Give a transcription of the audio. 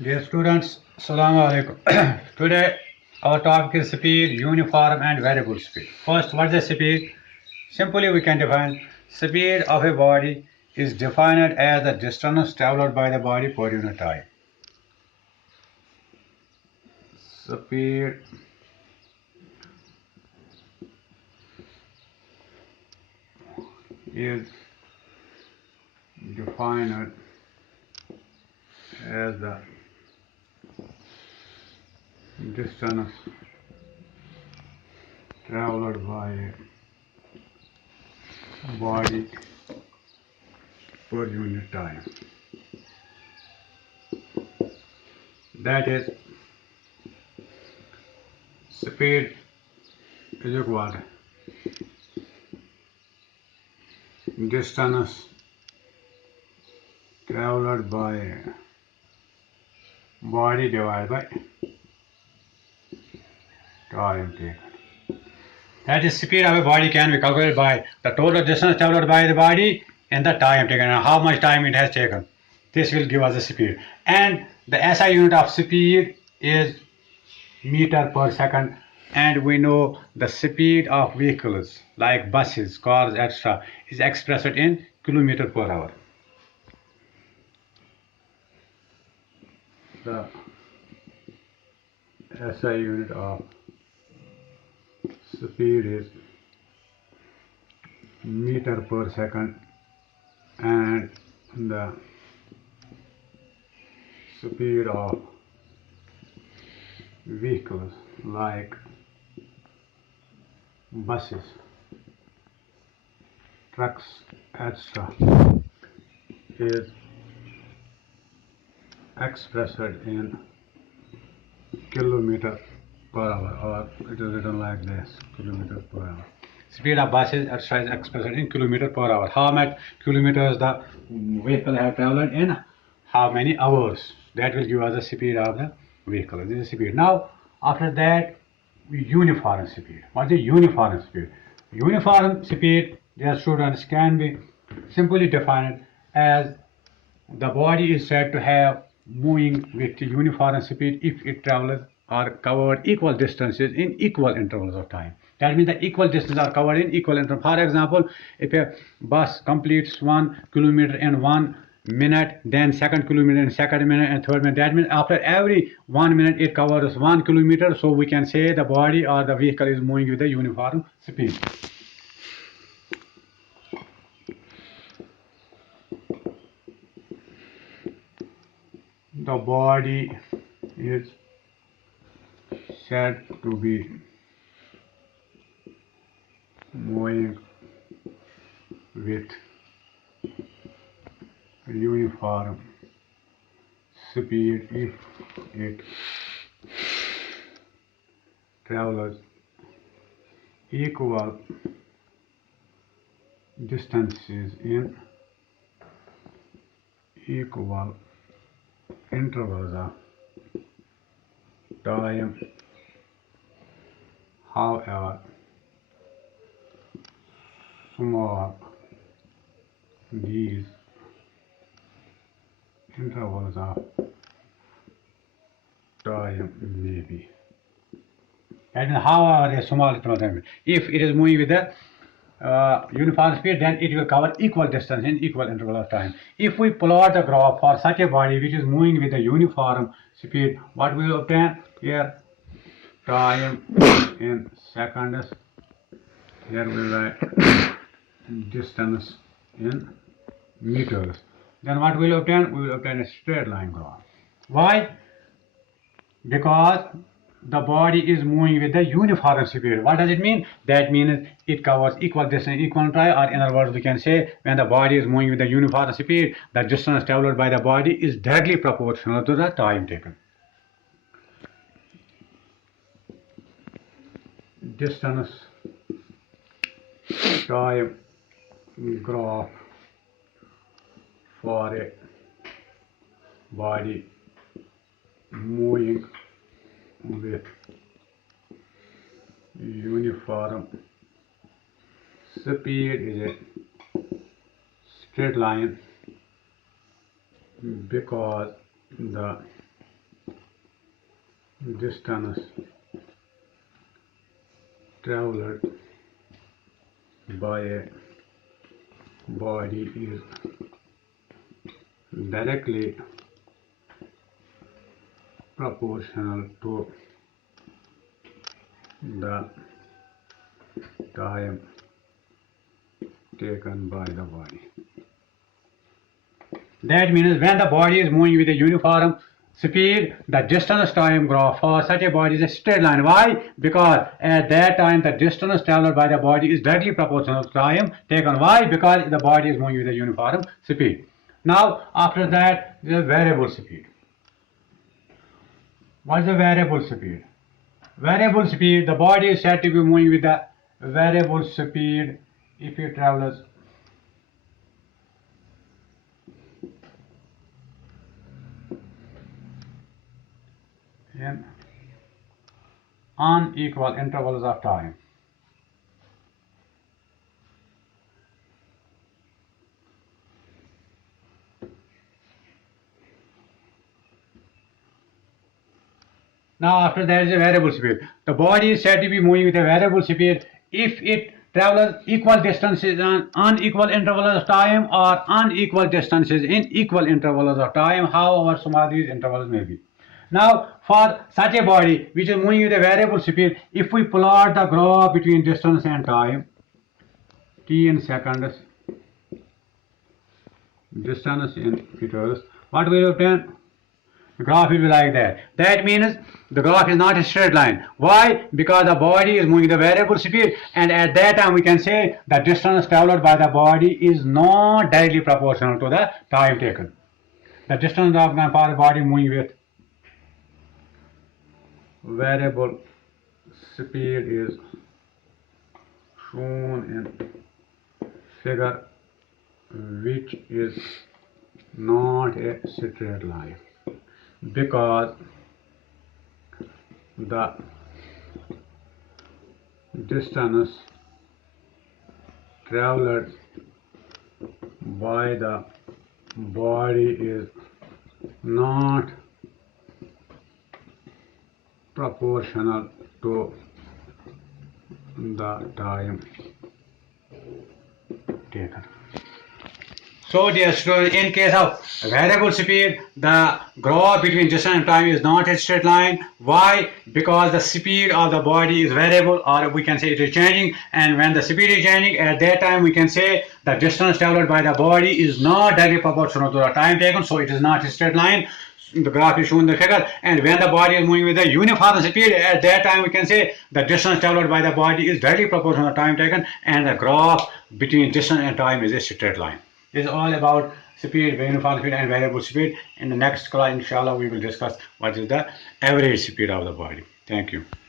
Dear students, Assalamu alaikum. Today our topic is speed, uniform and variable speed. First, what is the speed? Simply we can define speed of a body is defined as the distance traveled by the body per unit time. Speed is defined as the distance traveled by a body per unit time. That is, speed is equal to distance traveled by body divided by time taken. That is, speed of a body can be calculated by the total distance traveled by the body and the time taken and how much time it has taken. This will give us the speed. And the SI unit of speed is meter per second, and we know the speed of vehicles like buses, cars, etc. is expressed in kilometer per hour. The SI unit of speed is meter per second, and the speed of vehicles like buses, trucks, etc. is expressed in kilometer per hour, or it is written like this, kilometer per hour. Speed of buses etc. is expressed in kilometer per hour. How much kilometers the vehicle have traveled in how many hours? That will give us the speed of the vehicle. This is speed. Now, after that, uniform speed. What is the uniform speed? Uniform speed, dear students, can be simply defined as the body is said to have moving with uniform speed if it travels or covered equal distances in equal intervals of time. That means the equal distances are covered in equal intervals. For example, if a bus completes 1 kilometer in 1 minute, then second kilometer in second minute, and third minute, that means after every 1 minute it covers 1 kilometer. So we can say the body or the vehicle is moving with a uniform speed. The body is said to be moving with uniform speed if it travels equal distances in equal intervals of time. However, small these intervals of time may be. And however a small interval time. If it is moving with the uniform speed, then it will cover equal distance in equal interval of time. If we plot the graph for such a body which is moving with a uniform speed, what we will obtain here? Time in seconds. Here we write distance in meters. Then what we will obtain? We will obtain a straight line graph. Why? Because the body is moving with the uniform speed. What does it mean? That means it covers equal distance, equal time, or in other words, we can say when the body is moving with the uniform speed, the distance traveled by the body is directly proportional to the time taken. Distance time graph for a body moving with uniform speed is a straight line because the distance traveled by a body is directly proportional to the time taken by the body. That means when the body is moving with a uniform speed, the distance time graph for such a body is a straight line. Why? Because at that time the distance traveled by the body is directly proportional to time taken. Why? Because the body is moving with a uniform speed. Now after that, the variable speed. What is the variable speed? Variable speed, the body is said to be moving with the variable speed if it travels in unequal intervals of time. Now after that is a variable speed. The body is said to be moving with a variable speed if it travels equal distances on unequal intervals of time or unequal distances in equal intervals of time, however small these intervals may be. Now for such a body which is moving with a variable speed, if we plot the graph between distance and time, t in seconds, distance in meters, what will obtain? The graph will be like that. That means the graph is not a straight line. Why? Because the body is moving the variable speed, and at that time we can say the distance traveled by the body is not directly proportional to the time taken. The distance of the body moving with variable speed is shown in figure, which is not a straight line, because the distance traveled by the body is not proportional to the time taken. So dear students, in case of variable speed, the graph between distance and time is not a straight line. Why? Because the speed of the body is variable, or we can say it is changing, and when the speed is changing, at that time we can say the distance traveled by the body is not directly proportional to the time taken, so it is not a straight line. The graph is shown in the figure, and when the body is moving with a uniform speed, at that time we can say the distance traveled by the body is directly proportional to the time taken, and the graph between distance and time is a straight line. This is all about speed, uniform speed and variable speed. In the next class, inshallah, we will discuss what is the average speed of the body. Thank you.